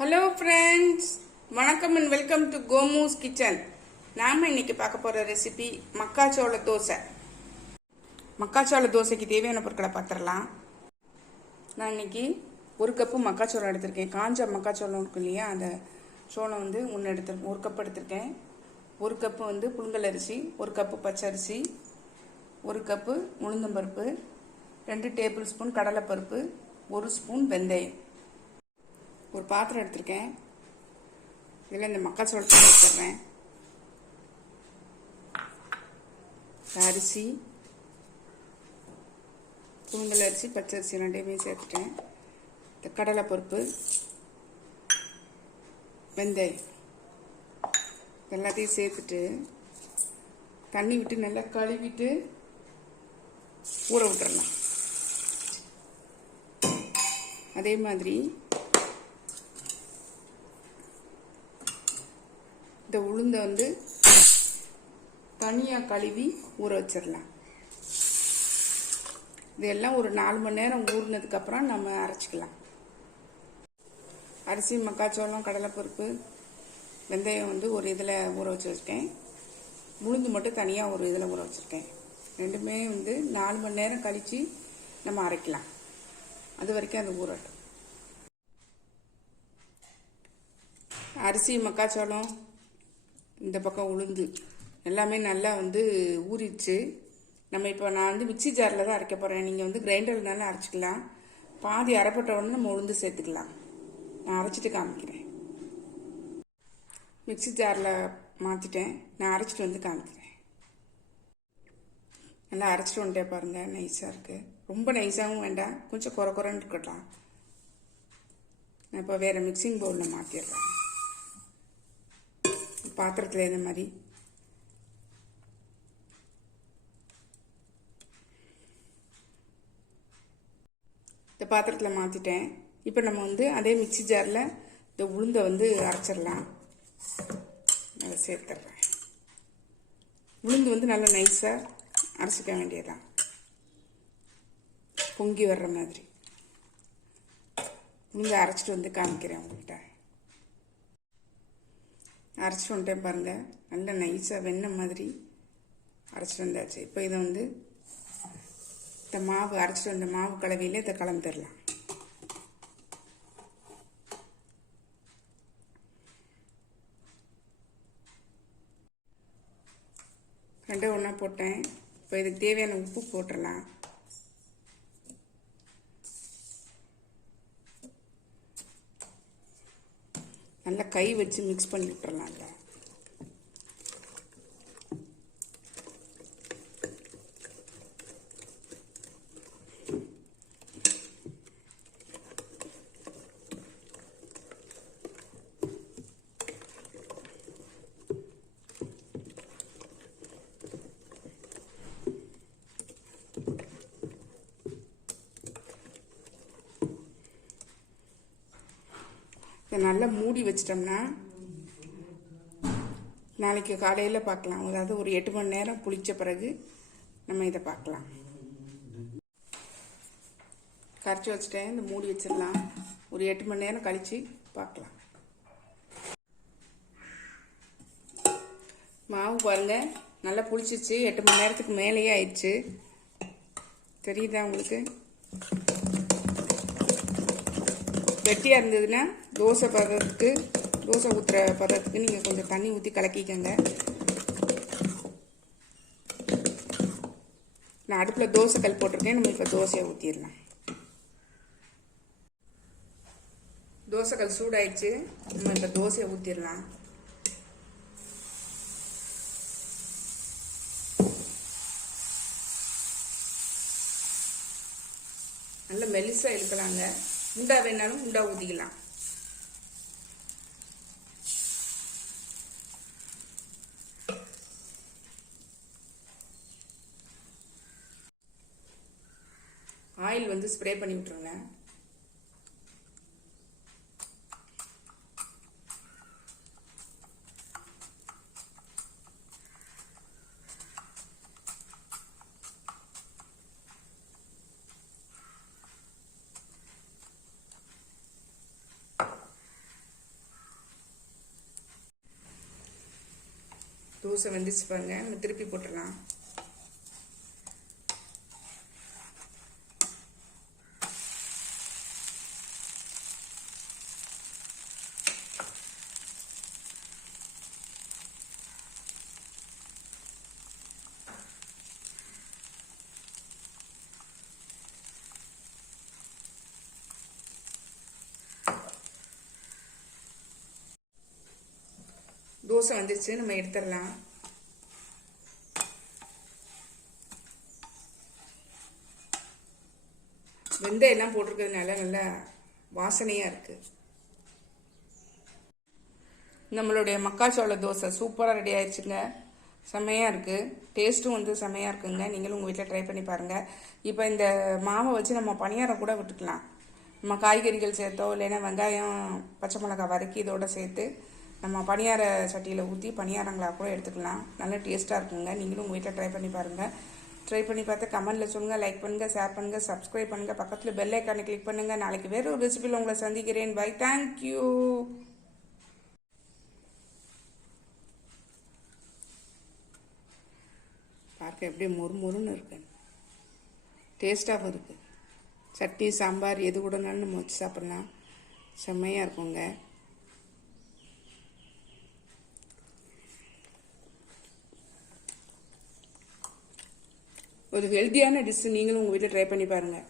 Hello friends வணக்கம் and welcome to கோமூஸ் kitchen நாம இன்னைக்கு பார்க்க போகிற ரெசிபி மக்காச்சோள தோசை. மக்காச்சோள தோசைக்கு தேவையான பொருட்களை பார்த்துடலாம். நான் இன்னைக்கு ஒரு கப்பு மக்காச்சோளம் எடுத்திருக்கேன். காஞ்ச மக்காச்சோளம் இருக்கு இல்லையா? அந்த சோளம் வந்து ஒன்று எடுத்து ஒரு கப் எடுத்திருக்கேன். ஒரு கப்பு வந்து புழுங்கல் அரிசி ஒரு கப்பு பச்சரிசி ஒரு கப்பு உளுந்தம்பருப்பு ரெண்டு டேபிள் ஸ்பூன் கடலைப்பருப்பு ஒரு ஸ்பூன் வெந்தயம். ஒரு பாத்திரம் எடுத்திருக்கேன். இதில் இந்த மக்காச்சோளத்தை எடுத்துடுறேன் அரிசி புழுங்கல் அரிசி பச்சை அரிசி ரெண்டையுமே சேர்த்துட்டேன். இந்த கடலைப்பருப்பு வெந்தயம் எல்லாத்தையும் சேர்த்துட்டு தண்ணி விட்டு நல்லா கழுவிட்டு ஊற விட்டுறலாம். அதே மாதிரி இந்த உளுந்தை வந்து தனியாக கழுவி ஊற வச்சிடலாம். இதெல்லாம் ஒரு நாலு மணி நேரம் ஊறினதுக்கப்புறம் நம்ம அரைச்சிக்கலாம். அரிசி மக்காச்சோளம் கடலைப்பருப்பு வெந்தயம் வந்து ஒரு இதில் ஊற வச்சு வச்சுருக்கேன். உளுந்து மட்டும் தனியாக ஒரு இதில் ஊற வச்சுருக்கேன். ரெண்டுமே வந்து நாலு மணி நேரம் கழித்து நம்ம அரைக்கலாம். அது வரைக்கும் அது ஊறட்டும். அரிசி மக்காச்சோளம் இந்த பக்கம் உளுந்து. எல்லாமே நல்லா வந்து ஊறிடுச்சு. நம்ம இப்போ நான் வந்து மிக்சி ஜாரில் தான் அரைக்க போகிறேன் நீங்கள் வந்து கிரைண்டர்னாலும் அரைச்சிக்கலாம். பாதி அரைப்பட்ட உடனே நம்ம உளுந்து சேர்த்துக்கலாம். நான் அரைச்சிட்டு காமிக்கிறேன். மிக்சி ஜாரில் மாற்றிட்டேன் நான் அரைச்சிட்டு வந்து காமிக்கிறேன். நல்லா அரைச்சிட்டு வந்துட்டே பாருங்கள் நைஸாக இருக்குது ரொம்ப நைஸாகவும் வேண்டாம். கொஞ்சம் குறை குறைன்னு இருக்கட்டும். நான் இப்போ வேறு மிக்சிங் பவுலில் மாற்றிடுறேன் பாத்திரத்தில் இந்த மாதிரி. இந்த பாத்திரத்தில் மாற்றிட்டேன் இப்போ நம்ம வந்து அதே மிக்சி ஜாரில் இந்த உளுந்தை வந்து அரைச்சிடலாம். அதை சேர்த்துட்றேன். உளுந்து வந்து நல்லா நைஸாக அரைச்சிக்க வேண்டியதான் பொங்கி வர்ற மாதிரி. உளுந்தை அரைச்சிட்டு வந்து காமிக்கிறேன் உங்கள்கிட்ட. அரைச்சிட்டு வந்துட்டேன் பாருங்கள் நல்ல நைஸாக வெண்ணெய் மாதிரி அரைச்சிட்டு வந்தாச்சு. இப்போ இதை வந்து இந்த மாவு அரைச்சிட்டு வந்த மாவு கலவையில் இதை கலந்துடலாம். ரெண்டும் ஒன்றா போட்டேன். இப்போ இதுக்கு தேவையான உப்பு போட்டுடலாம். நல்லா கை வச்சு மிக்ஸ் பண்ணி விட்டுறலாம்ல இதை நல்லா மூடி வச்சிட்டோம்னா நாளைக்கு காலையில் பார்க்கலாம். அதாவது ஒரு எட்டு மணி நேரம் புளித்த பிறகு நம்ம இதை பார்க்கலாம். கரைச்சி வச்சுட்டேன். இந்த மூடி வச்சிடலாம். ஒரு எட்டு மணி நேரம் கழித்து பார்க்கலாம். மாவு பாருங்கள் நல்லா புளிச்சிச்சு எட்டு மணி நேரத்துக்கு மேலேயே ஆயிடுச்சு. தெரியுதா உங்களுக்கு? வெட்டியாக இருந்ததுன்னா தோசை பதத்துக்கு தோசை ஊற்றுற பதத்துக்கு நீங்கள் கொஞ்சம் தண்ணி ஊற்றி கலக்கிக்கோங்க. நான் அடுப்பில் தோசை கல் போட்டிருக்கேன். நம்ம இப்போ தோசையை ஊற்றிடலாம் தோசைக்கல் சூடாயிடுச்சு. நம்ம இப்போ தோசையை ஊற்றிடலாம் நல்லா மெலிசாக இழுக்கலாங்க. உண்டா வேணாலும் உண்டா ஊற்றிக்கலாம் ஆயில் வந்து ஸ்ப்ரே பண்ணி விட்ருங்க தோசை வெந்துச்சு பாருங்க. நம்ம திருப்பி போட்டுடலாம். தோசை வந்துருச்சு நம்ம எடுத்துடலாம். வெந்தயம் எல்லாம் போட்டிருக்கிறதுனால நல்லா வாசனையாக இருக்குது நம்மளுடைய மக்காச்சோள தோசை சூப்பராக ரெடி ஆயிடுச்சுங்க செம்மையாக இருக்குது டேஸ்ட்டும் வந்து செம்மையாக இருக்குங்க. நீங்களும் உங்கள் வீட்டில் ட்ரை பண்ணி பாருங்கள் இப்போ இந்த மாவை வச்சு நம்ம பணியாரம் கூட விட்டுக்கலாம். நம்ம காய்கறிகள் சேர்த்தோ இல்லைன்னா வெங்காயம் பச்சை மிளகாய் வதக்கி இதோட சேர்த்து நம்ம பணியார சட்டியில் ஊற்றி பணியாரங்களாக கூட எடுத்துக்கலாம். நல்ல டேஸ்ட்டாக இருக்குங்க. நீங்களும் உங்கள் வீட்டில் ட்ரை பண்ணி பாருங்கள் ட்ரை பண்ணி பார்த்து கமெண்ட்டில் சொல்லுங்கள் லைக் பண்ணுங்கள் ஷேர் பண்ணுங்கள் சப்ஸ்கிரைப் பண்ணுங்கள் பக்கத்தில் பெல் ஐக்கானை கிளிக் பண்ணுங்கள் நாளைக்கு வேறு ஒரு ரெசிபியில் உங்களை சந்திக்கிறேன். பை தேங்க்யூ பார்க்க எப்படியே மொறுமொறுன்னு இருக்கு. டேஸ்ட்டாகவும் இருக்குது சட்னி சாம்பார் எது கூடனாலும் நம்ம வச்சு சாப்பிட்லாம். செம்மையாக இருக்குங்க. ஒரு ஹெல்த்தியான டிஷ் நீங்களும் உங்கள் வீட்டில் ட்ரை பண்ணி பாருங்கள்